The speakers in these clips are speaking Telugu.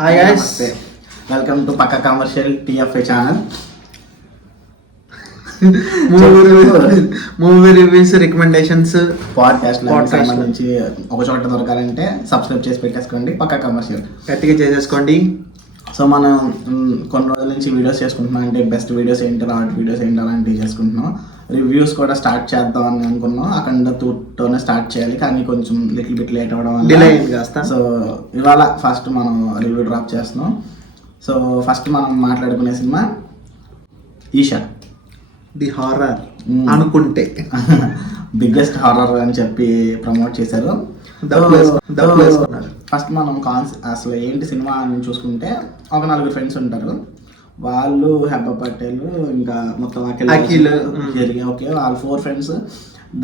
హాయ్ గైస్, వెల్కమ్ టు పక్క commercial TFA channel. Movie reviews, recommendations, podcast సంబంధించి ఒక చోట దొరకాలంటే సబ్స్క్రైబ్ చేసి పెట్టేసుకోండి. పక్క కమర్షియల్ గట్టిగా చేసేసుకోండి. సో మనం కొన్ని రోజుల నుంచి వీడియోస్ చేసుకుంటున్నాం. అంటే బెస్ట్ వీడియోస్ ఏంటి, ఆర్ట్ వీడియోస్ ఏంటి అలాంటివి చేసుకుంటున్నాం. రివ్యూస్ కూడా స్టార్ట్ చేద్దాం అని అనుకున్నాం. అక్కడ తోనే స్టార్ట్ చేయాలి, కానీ కొంచెం లిటిల్ బిట్ లేట్ అవ్వడం వల్ల డిలే అయింది కాస్త. సో ఇవాళ ఫస్ట్ మనం రివ్యూ డ్రాప్ చేస్తున్నాం. సో ఫస్ట్ మనం మాట్లాడుకునే సినిమా ఈషా ది హారర్ అనుకుంటే బిగ్గెస్ట్ హారర్ అని చెప్పి ప్రమోట్ చేశారు. ఫస్ట్ మనం అసలు ఏంటి సినిమా అని చూసుకుంటే, ఒక 4 ఫ్రెండ్స్ ఉంటారు. వాళ్ళు హెబ్బా పటేల్, ఇంకా మొత్తం అఖిల్ జరిగి ఓకే వాళ్ళు 4 ఫ్రెండ్స్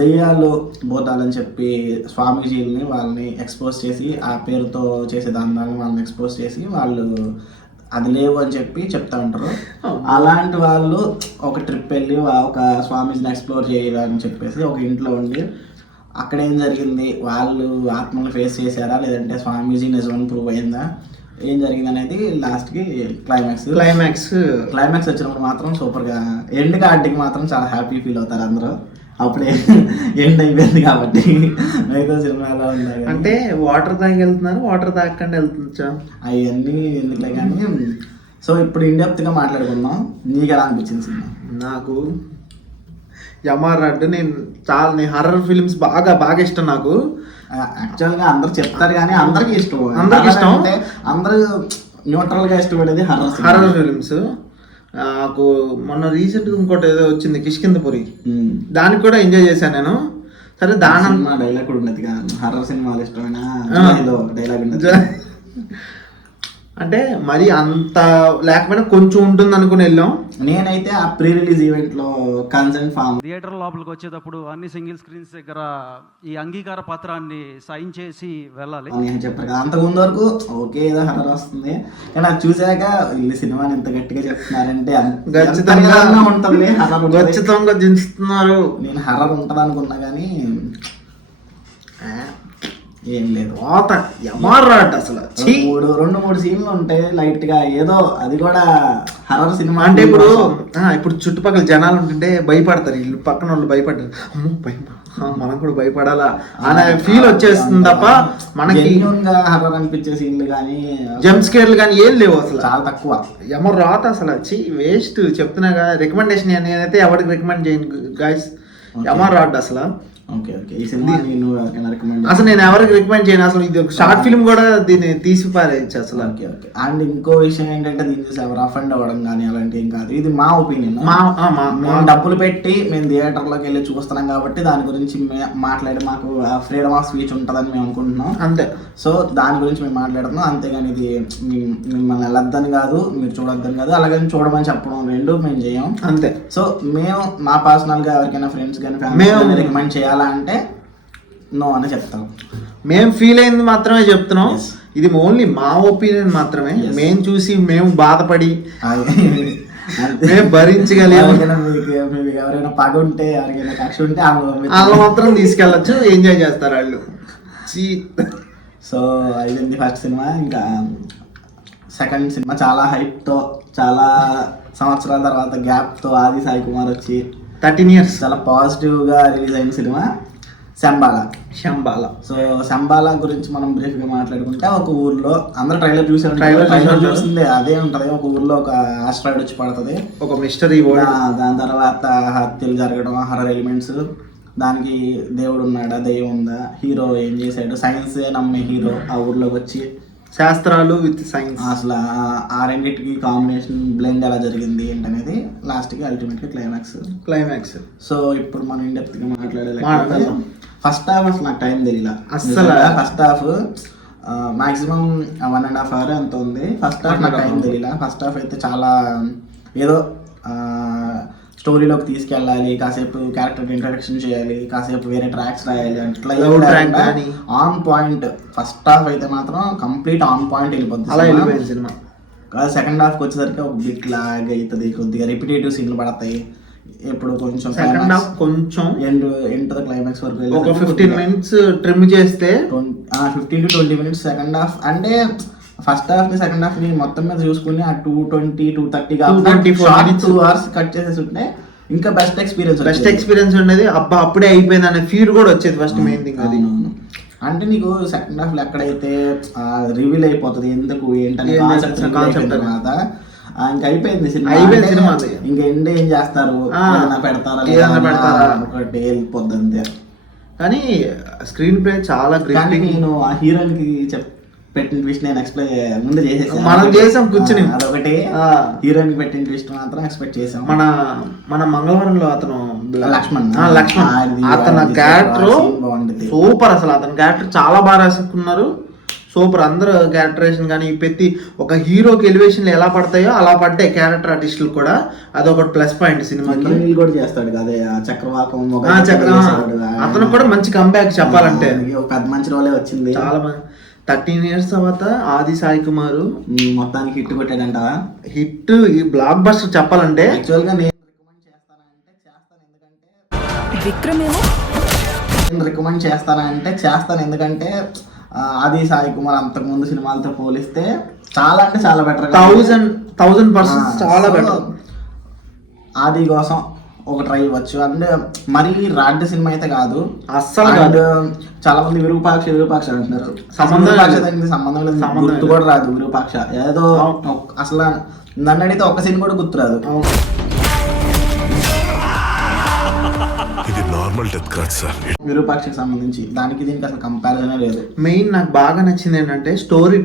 దెయ్యాలు భూతాలని చెప్పి స్వామీజీలని వాళ్ళని ఎక్స్పోజ్ చేసి, ఆ పేరుతో చేసే దాని వాళ్ళని ఎక్స్పోజ్ చేసి వాళ్ళు అది లేవు అని చెప్పి చెప్తా ఉంటారు. అలాంటి వాళ్ళు ఒక ట్రిప్ వెళ్ళి ఒక స్వామీజీని ఎక్స్ప్లోర్ చేయాలని చెప్పేసి ఒక ఇంట్లో ఉండి అక్కడ ఏం జరిగింది, వాళ్ళు ఆత్మను ఫేస్ చేశారా లేదంటే స్వామీజీ నిజమని ప్రూవ్ అయిందా, ఏం జరిగింది అనేది లాస్ట్కి క్లైమాక్స్ వచ్చినప్పుడు మాత్రం సూపర్గా ఎండ్ కార్డ్కి మాత్రం చాలా హ్యాపీ ఫీల్ అవుతారు అందరూ. అప్పుడే ఎండ్ అయిపోయింది కాబట్టి మిగతా సినిమాలో ఉన్నాయి అంటే వాటర్ తాగి వెళ్తున్నారు, వాటర్ తాగకుండా వెళ్తుంచా అవన్నీ ఎందుకులే కానీ. సో ఇప్పుడు ఇన్డెప్త్గా మాట్లాడుకుందాం. నీకు ఎలా అనిపించింది సినిమా? నాకు యమార్ రెడ్డి, నేను హర్రర్ ఫిల్మ్స్ బాగా ఇష్టం. నాకు యాక్చువల్గా అందరు చెప్తారు కానీ అందరికి ఇష్టం అంటే అందరూ న్యూట్రల్గా ఇష్టపడేది హర్రర్ ఫిల్మ్స్. నాకు మొన్న రీసెంట్గా ఇంకోటి ఏదో వచ్చింది, కిష్కిందపురి, దానికి కూడా ఎంజాయ్ చేశాను నేను. సరే దాని డైలాగ్ కూడా ఉండదు కదా, హర్రర్ సినిమాలు ఇష్టమైన డైలాగ్ ఉండదు అంటే మరి అంత లేకపోయినా కొంచెం ఉంటుంది అనుకుని వెళ్ళాం. నేనైతే ఆ ప్రీ రిలీజ్ ఈవెంట్ లో కన్సెంట్ ఫామ్ థియేటర్ లోపలికి వచ్చేటప్పుడు అన్ని సింగిల్ స్క్రీన్స్ దగ్గర ఈ అంగీకార పత్రాన్ని సైన్ చేసి వెళ్ళాలి నేను చెప్పాను కదా. అంతకుముందు వరకు ఓకే ఏదో హర్రర్ వస్తుంది, కానీ అది చూసాక వీళ్ళు సినిమాని ఎంత గట్టిగా చెప్తున్నారంటే ఉంటుంది, ఖచ్చితంగా దించుతున్నారు. నేను హర్రర్ ఉంటుంది అనుకున్నా కానీ ఏం లేదు. అసలు 2-3 సీన్లు ఉంటాయి లైట్ గా, ఏదో అది కూడా హర్రర్ సినిమా అంటే ఇప్పుడు చుట్టుపక్కల జనాలు ఉంటుంటే భయపడతారు, వీళ్ళు పక్కన వాళ్ళు భయపడతారు, అమ్మో మనం కూడా భయపడాలా అనే ఫీల్ వచ్చేస్తుంది తప్ప మనకి హర్రర్ అనిపించే సీన్లు కానీ జంప్ స్కేర్లు కానీ ఏం లేవు అసలు, చాలా తక్కువ. అసలు వచ్చి వేస్ట్ చెప్తున్నాగా. రికమెండేషన్ నేనైతే ఎవరికి రికమెండ్ చేయను గైస్, అసలు ఈ సినిమా అసలు నేను ఎవరికి రికమెండ్ చేయను. అసలు ఇది షార్ట్ ఫిల్మ్ కూడా దీన్ని తీసి పారేయచ్చు అసలు. అండ్ ఇంకో విషయం ఏంటంటే, దీన్ని చూసి ఎవరు అఫెండ్ అవ్వడం కానీ అలాంటి ఏం కాదు. ఇది మా ఒపీనియన్. మేము డబ్బులు పెట్టి మేము థియేటర్లోకి వెళ్ళి చూస్తున్నాం కాబట్టి దాని గురించి మాట్లాడి మాకు ఫ్రీడమ్ ఆఫ్ స్పీచ్ ఉంటుందని మేము అనుకుంటున్నాం అంతే. సో దాని గురించి మేము మాట్లాడుతున్నాం, అంతేగాని ఇది మిమ్మల్ని వెళ్ళొద్దని కాదు, మీరు చూడొద్దని కాదు, అలాగని చూడమని చెప్పడం రెండు మేము చేయం అంతే. సో మేము మా పర్సనల్గా ఎవరికైనా ఫ్రెండ్స్ కానీ ఫ్యామిలీ రికమెండ్ చేయాలి అంటే నో అని చెప్తాం. మేము ఫీల్ అయింది మాత్రమే చెప్తున్నాం. ఇది ఓన్లీ మా ఒపీనియన్ మాత్రమే. మేము చూసి మేము బాధపడి మేము భరించగలిగాము. మీకు ఎవరైనా పగ ఉంటే, ఎవరికైనా కక్ష ఉంటే వాళ్ళు మాత్రం తీసుకెళ్ళచ్చు, ఎంజాయ్ చేస్తారు వాళ్ళు. సో అయింది ఫస్ట్ సినిమా. ఇంకా సెకండ్ సినిమా చాలా హైప్తో, చాలా సంవత్సరాల తర్వాత గ్యాప్తో ఆది సాయి కుమార్ వచ్చి 13 years చాలా పాజిటివ్గా రిలీజ్ అయిన సినిమా శంబాలా. సో శంబాలా గురించి మనం బ్రీఫ్గా మాట్లాడుకుంటే, ఒక ఊర్లో అందరూ ట్రైలర్ చూసింది అదే ఉంటుంది. ఒక ఊర్లో ఒక ఆస్ట్రాయిడ్ వచ్చి పడుతుంది, ఒక మిస్టరీ. దాని తర్వాత హత్యలు జరగడం, హర్రర్ ఎలిమెంట్స్, దానికి దేవుడు ఉన్నాడా, దెయ్యం ఉందా, హీరో ఏం చేశాడు, సైన్స్ నమ్మే హీరో ఆ ఊర్లోకి వచ్చి శాస్త్రాలు విత్ సైన్స్, అసలు ఆ రెండింటికి కాంబినేషన్ బ్లెండ్ ఎలా జరిగింది ఏంటనేది లాస్ట్కి అల్టిమేట్గా క్లైమాక్స్. సో ఇప్పుడు మనం ఇన్డెప్త్గా మాట్లాడాలి. ఫస్ట్ హాఫ్ అసలు నాకు టైం తెలియదు అసలు. ఫస్ట్ హాఫ్ మాక్సిమం 1.5 hour ఎంత ఉంది. ఫస్ట్ హాఫ్ నాకు టైం తెలియదు. ఫస్ట్ హాఫ్ అయితే చాలా ఏదో స్టోరీలోకి తీసుకెళ్ళాలి, కాసేపు క్యారెక్టర్ ఇంట్రడక్షన్ చేయాలి, కాసేపు వేరే ట్రాక్స్ రాయాలి, అట్లా ఆన్ పాయింట్. ఫస్ట్ హాఫ్ అయితే మాత్రం కంప్లీట్ ఆన్ పాయింట్ వెళ్ళిపోతుంది సినిమా. సెకండ్ హాఫ్కి వచ్చేసరికి ఒక బిట్ లాగ్ అవుతుంది, కొద్దిగా రిపిటేటివ్ సీన్లు పడతాయి. ఇప్పుడు కొంచెం ఎండ్ క్లైమాక్స్ వరకు ఒక 15 minutes ట్రిమ్ చేస్తే 15 to 20 minutes సెకండ్ హాఫ్. అంటే ఫస్ట్ హాఫ్ ని సెకండ్ హాఫ్ ని మొత్తం మీద చూసుకుని ఆ 220-230 224 minutes. 2 hours కట్ చేసేసి ఉంటే ఇంకా బెస్ట్ ఎక్స్పీరియన్స్ ఉండేది. అబ్బా అప్పుడే అయిపోయింది అనే ఫీల్ కూడా వచ్చేది ఫస్ట్ మెయిన్ థింగ్ అది. అంటే నీకు సెకండ్ హాఫ్ లో ఎక్కడైతే రివీల్ అయిపోతుంది ఎందుకు ఏంటనే కాన్సెప్ట్ తర్వాత ఇంకా అయిపోయింది సినిమా. ఇంకా ఎండ్ ఏం చేస్తారు, పెడతారా ఒకటి వెళ్ళిపోద్ది అంతే. కానీ స్క్రీన్ ప్లే చాలా గ్రేట్. నేను ఆ హీరోయిన్కి పెట్టిన ట్విస్ట్ నేను ఎక్స్ప్లెయిన్ ముందు చేసేసాను. మనం చేసాం కూర్చుని. అదొకటి హీరోయిన్ పెట్టిన ట్విస్ట్ మాత్రం ఎక్స్పెక్ట్ చేసాం. మన మంగళవారంలో అతను లక్ష్మణ్ అతని క్యారెక్టర్ సూపర్. అసలు అతని క్యారెక్టర్ చాలా బాగా రాసుకున్నారు. సూపర్. అందరూ క్యారెక్టరేషన్ కానీ ప్రతి ఒక హీరోకి ఎలివేషన్లు ఎలా పడతాయో అలా పడ్డాయి క్యారెక్టర్ ఆర్టిస్టులు కూడా. అదొక ప్లస్ పాయింట్ సినిమాకి. కూడా చేస్తాడు కదా చక్రవాకం, అతను కూడా మంచి కంబ్యాక్ చెప్పాలంటే. పెద్ద మంచి రోలే వచ్చింది. చాలా 13 years తర్వాత ఆది సాయి కుమార్ మొత్తానికి హిట్ కొట్టాడంట. హిట్ ఈ బ్లాక్ బస్టర్ చెప్పాలంటే. యాక్చువల్గా నేను రికమెండ్ చేస్తాను ఎందుకంటే ఆది సాయి కుమార్ అంతకు ముందు సినిమాలతో పోలిస్తే చాలా అంటే చాలా బెటర్. 1000% చాలా బెటర్. ఆది కోసం ఒక ట్రై ఇవ్వచ్చు. అంటే మరీ రాడ్ సినిమా అయితే కాదు అస్సలు. చాలా మంది విరూపాక్ష అంటున్నారు. సంబంధం లేదు, గుర్తు కూడా రాదు విరూపాక్ష. ఏదో అసలు నన్ను అడిగితే ఒక్క సీన్ కూడా గుర్తు రాదు. విరూపాక్షకి సంబంధించి దానికి దీనికి అసలు కంపారిజనే లేదు. మెయిన్ నాకు బాగా నచ్చింది ఏంటంటే స్టోరీ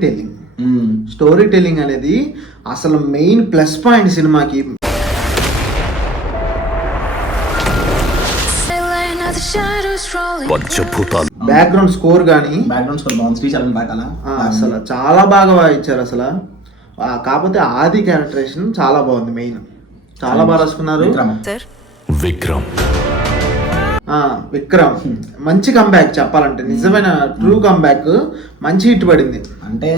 టెల్లింగ్ అనేది అసలు మెయిన్ ప్లస్ పాయింట్ సినిమాకి. బ్యాక్గ్రౌండ్ స్కోర్ కానీ బాగుంది. శ్రీచరణ్ పాకాల అసలు చాలా బాగా ఇచ్చారు అసలు. కాకపోతే ఆది క్యారెక్టరేషన్ చాలా బాగుంది. మెయిన్ చాలా బాగా రాసుకున్నారు. విక్రమ్ మంచి కంబ్యాక్ చెప్పాలంటే. నిజమైన ట్రూ కంబ్యాక్. మంచి హిట్ పడింది. అంటే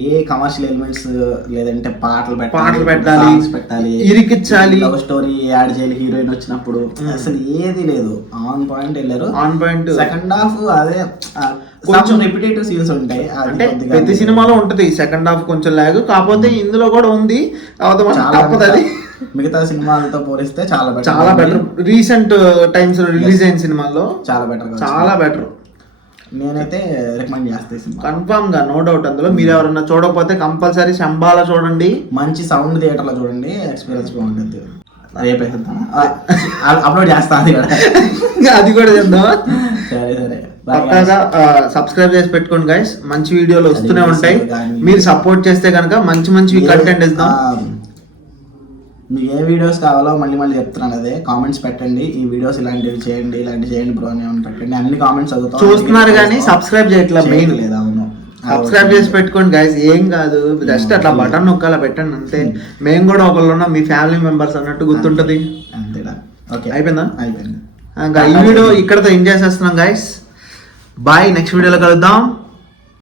ఏ కమర్షియల్ ఎలిమెంట్స్ లేదంటే పాటలు పెట్టాలి, ఇరికిచ్చాలి, లవ్ స్టోరీ యాడ్ చేయాలి హీరోయిన్ వచ్చినప్పుడు, అసలు ఏది లేదు. ఆన్ పాయింట్ వెళ్ళారు. సెకండ్ హాఫ్ అదే కొంచెం రిపిటేటివ్ సీన్స్ ఉంటాయి. అంటే ప్రతి సినిమాలో ఉంటది సెకండ్ హాఫ్ కొంచెం లాగ్. కాకపోతే ఇందులో కూడా ఉంది. తప్పదు. మిగతా సినిమాలతో పోలిస్తే చాలా బెటర్. రీసెంట్ టైమ్స్ లో రిలీజ్ అయిన సినిమాల్లో చాలా బెటర్. నేనైతే రికమెండ్ చేస్తాను కన్ఫర్మ్ గా, నో డౌట్. అందులో మీరు ఎవరన్నా చూడకపోతే కంపల్సరీ శంబాల చూడండి. మంచి సౌండ్ థియేటర్ లో చూడండి, ఎక్స్పీరియన్స్ బాగుంటుంది. రేపే అప్లోడ్ చేస్తా అది కూడా చేద్దాం. సరే పక్కాగా సబ్స్క్రైబ్ చేసి పెట్టుకోండి గైస్. మంచి వీడియోలు వస్తూనే ఉంటాయి. మీరు సపోర్ట్ చేస్తే కనుక మంచి కంటెంట్ ఇస్తాం. మీకు ఏ వీడియోస్ కావాలో మళ్ళీ చెప్తున్నాను. అదే కామెంట్స్ పెట్టండి. ఈ వీడియోస్ ఇలాంటివి చేయండి బ్రో అని పెట్టండి. అన్ని కామెంట్స్ చూస్తున్నారు కానీ సబ్స్క్రైబ్ చేయట్లేదు. మెయిన్ లేదు. అవును, సబ్స్క్రైబ్ చేసి పెట్టుకోండి గైస్. ఏం కాదు, జస్ట్ అట్లా బటన్ నొక్కాల పెట్టండి అంతే. మేము కూడా ఒకళ్ళు ఉన్నాం, మీ ఫ్యామిలీ మెంబర్స్ అన్నట్టు గుర్తుంటది. అంతేనా? ఓకే, అయిపోయింది. ఇంకా ఈ వీడియో ఇక్కడతో ఎంజాయ్ చేస్తున్నాం గైస్. బాయ్. నెక్స్ట్ వీడియోలో కలుద్దాం.